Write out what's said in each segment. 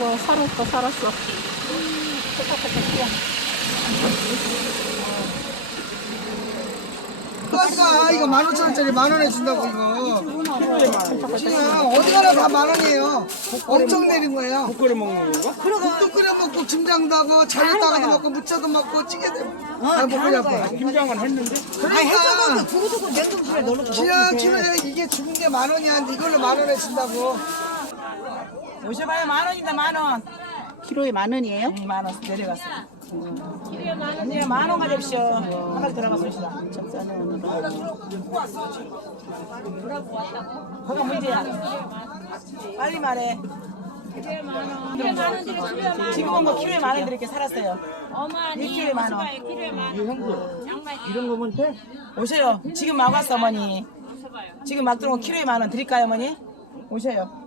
와, 살았어, 살았어. 아까 이거 만 오천 원짜리 만 원에 준다고 이거. 그냥 어디 가나 다 만 원이에요. 엄청 내린 거예요. 끓여 먹는 건가? 국도 끓여 먹고 김장도 하고 자리다가도 먹고 무쳐도 먹고 찌개도 먹고. 아 먹으려 아파. 김장은 했는데 그러니까 두고두고 냉동실에 넣어놓고 그냥 키로에 이게 죽은 게 만 원이야. 근데 이걸로 만 원에 준다고. 오셔봐요. 만 원입니다 만 원. 키로에 만 원이에요? 만원. 내려갔어 언니가 만원 가져오시오. 한 가지 들어가 봅시다. 뭐가 문제야? 빨리 말해. 지금은 뭐 키로에 만 원 드릴게 살았어요. 어머니 1kg에 만 원. 오토바이 키로에 만 원. 양말 이런 거면 돼? 오셔요. 지금 막 왔어 어머니. 지금 막 들어온 키로에 만 원 드릴까요 어머니? 오셔요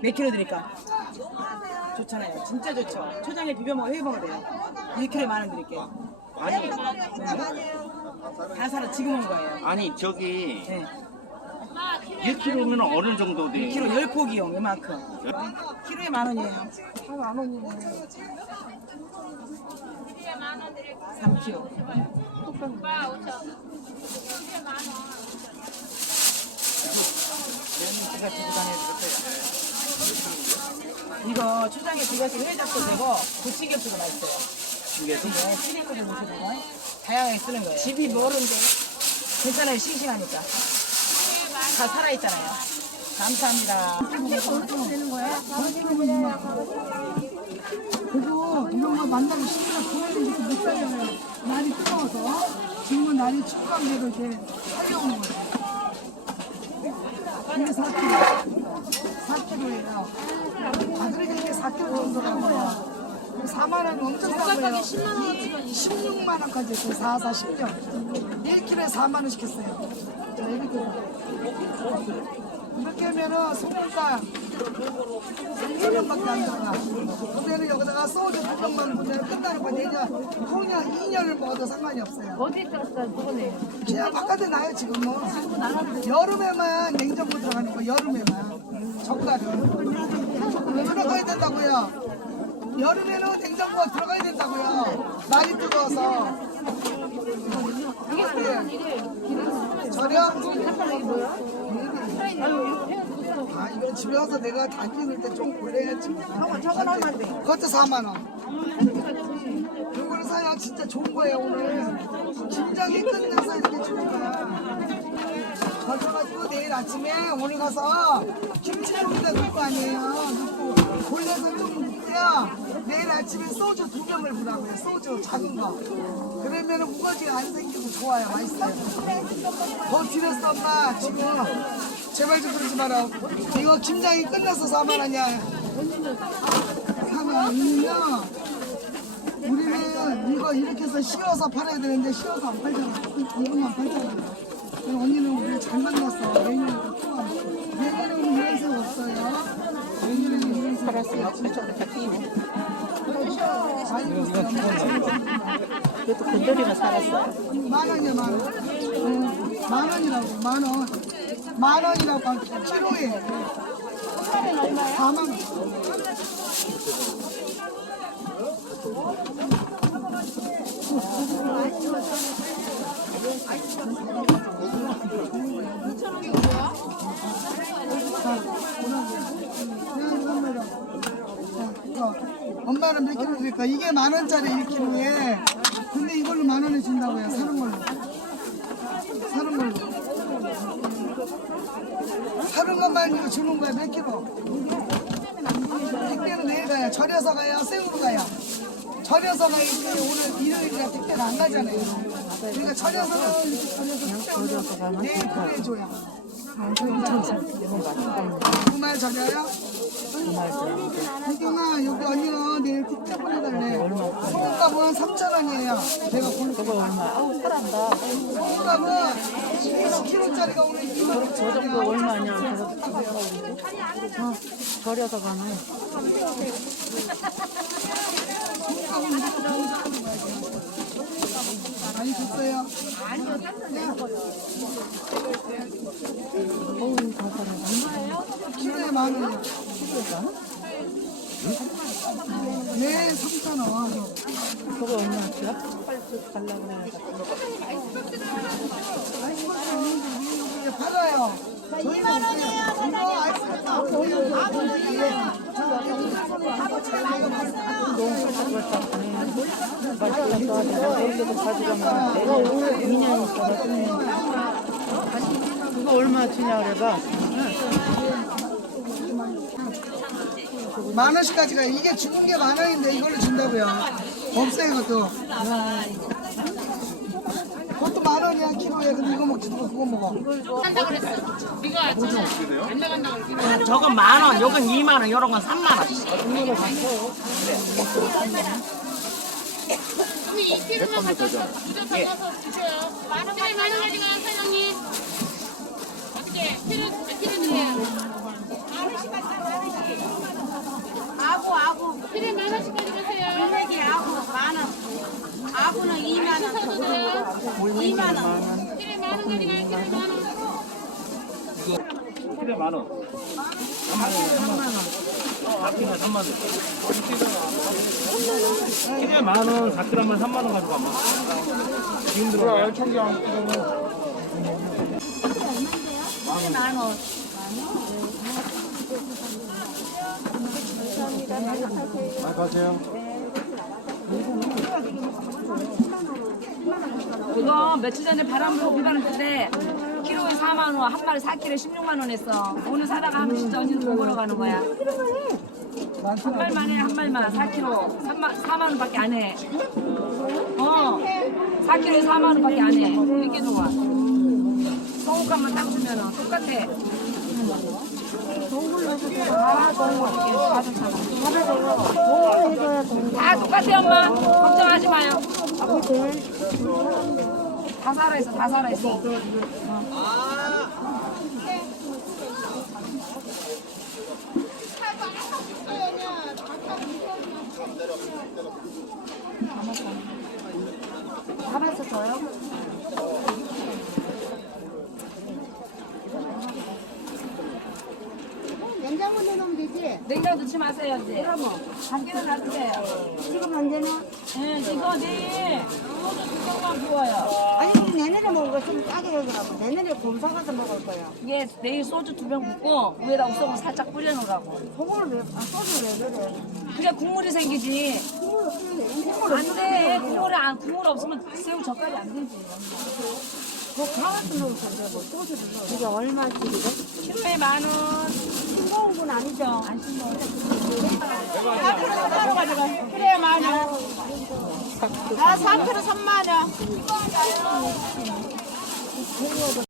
몇 킬로 드릴까? 좋잖아요. 진짜 좋죠. 초장에 비벼 먹어 해 먹어도 돼요. 1kg에 만원 드릴게요. 아니 다 살아 지금 온 거예요. 아니 저기 네. 1kg면 어느 정도 돼? 1kg 10포기용 이만큼. 키로에 만 원이에요. 만원 드릴 3kg. 오빠 오셔. 키로에 만 원. 제가 들고 다녀드렸어요. 이거 초장에 비벼서 회 잡도 되고 부치기 없어도 맛있어요. 이게 네, 시리코도 넣으셔도 다양하게 쓰는 거예요. 집이 멀은데 괜찮아요. 싱싱하니까. 다 살아있잖아요. 감사합니다. 그리고 이런 거 만나기 싫으라 보내는 게못 살려요. 날이 뜨거워서 지금은 날이 추운데도 이렇게 살려오는 거예요. 이게 4kg. 4kg예요. 아, 그러니까 이게 4kg 정도라고요. 4만 원 엄청 싼 거예요. 16만 원까지 했어요. 4, 4, 16. 1kg에 4만 원 시켰어요. 자, 이렇게. 이렇게 하면은 소금가 1년밖에 안 들어가. 그러면 여기다가 소주 두 병만 부으면 끝나는 거야. 내년, 후년, 2년을 먹어도 상관이 없어요. 어디 있었어 그거네. 그냥 바깥에 나요 지금은. 여름에만 냉장고 들어가는 거 여름에만. 젓갈은. 들어가야 된다고요. 여름에는 냉장고가 들어가야 된다고요. 날이 뜨거워서. 예. 저렴? 아 이거 집에 와서 내가 다니는 때좀 골라야지. 저건 얼마인데? 그것도 4만 원. 이거를 사야 진짜 좋은 거예요 오늘. 김장이 끝나서 이렇게 주는 거야. 가져가지고 내일 아침에 오늘 가서 김치를 여기다 넣을 거 아니에요. 넣고 골라서 좀 넣고요. 내일 아침에 소주 두 병을 부라고요. 소주 작은 거. 그러면은 무거지가 안 생기고 좋아요. 맛있어요. 더 줄였어 엄마 지금. 제발 좀 그러지 마라. 이거 김장이 끝나서 4만 원이야. 4만 원이면 우리는 이거 이렇게 해서 씌워서 팔아야 되는데 씌워서 안 팔잖아. 이것만 팔잖아. 언니는 우리를 잘 만났어. 내년에도 또 내년에는 이런 생 없어요. 내년에는 이런 생 살았어요. 저쪽으로 다 끼네. 줬어요. 그래도 곤돌이가 살았어요. 만 원이야 만 원. 응, 만 원이라고 만 원. 만 원이라고 한 키로에. 4만 원. 어, 엄마는 몇 킬로 드릴까? 이게 만 원짜리 1kg에. 근데 이걸로 만 원에 준다고요. 사는 걸로. 사는 걸로. 사는 것만 이거 주는 거야. 몇 킬로? 택배는 내일 가요. 절여서 가요. 생으로 가요. 절여서 가야지 오늘 일요일이라 택배가 안 가잖아요. 그러니까 절여서 이렇게 절여서 내일 보내줘요. 그말 절여요? 혜경아 여기 언니가 내일 택배 보내달래. 소금값은 3,000원이에요. 내가 사란다 소금값은 20kg짜리가 오늘 2만 저 정도 얼마냐? 절여서 가는. 많이 줬어요 어우, 다 살았네. 키로에 만 원이야 네, 3,000원. 그거 얼마였어요? 빨리 달라고 그래. 예, 받아요. 2만 원이에요, 사장님. 2년 있어가지고 그거 얼마 주냐 그래봐. 만 원씩까지 가요. 이게 죽은 게 만 원인데 이걸로 준다고요. 없어요, 이것도. 키로에. 근데 이거 먹지도 못 그거 먹어. 저건 만 원, 요건 2만 원, 요런 건 3만 원. 어머니 2kg만 가져서 무조건 가져서 주세요. 만 원, 만원 가져가요, 사장님. 어떻게? 키로, 몇 키로 가져가, 만 원씩. 아구, 아구. 키로에 만 원씩 가져가세요. 블랙이 아구, 만 원. 아구는 2만 원. 사도 돼요? 2만 원. 키로에 만원 가져가요, 키로에 만 원. 키로에 만 원. 3만 원. 4kg만 3만 원. 키로에 만 원, 4kg만 3만 원 가지고 안 먹어. 지금 들어가요? 그거 며칠 전에 바람 불고 비바람인데 키로에 4만 원, 한 마리 4kg에 16만 원 했어. 오늘 사다가 하면 진짜 언니는 돈 벌어가는 거야. 한 말만 해, 한 말만. 4kg. 3만, 4만 원밖에 안 해. 어. 4kg에 4만 원밖에 안 해. 이렇게 좋아. 소금값만 딱 주면 똑같아. 다 똑같아 엄마. 걱정하지 마요. 다 살아있어 다 살아있어. 담아서 줘요? 냉장고 내놓으면 되지? 냉장 넣지 마세요 이제. 그럼 밖에는 놔두세요. 지금 안 되나? 예 이거 내일 소주 두 병만 부어요. 아니 우리 내년에 먹을 거 좀 짜게 해 그러고. 내년에 곰사 가서 먹을 거야 이게 내일 소주 두 병 붓고 위에다 옥수수 살짝 뿌려놓으라고. 소금을 왜, 아 소주 왜 그래? 그게 국물이 생기지. 안돼. 국물이 안 국물 없으면 새우 젓갈이 안 되지. 뭐 강화도 넣을 건데 뭐 소주를 넣어 이게 얼마씩이래? 키로에 만 원 싱거운 건 아니죠? 안 싱거워 그래야 많아. 아, 3kg 3만 원.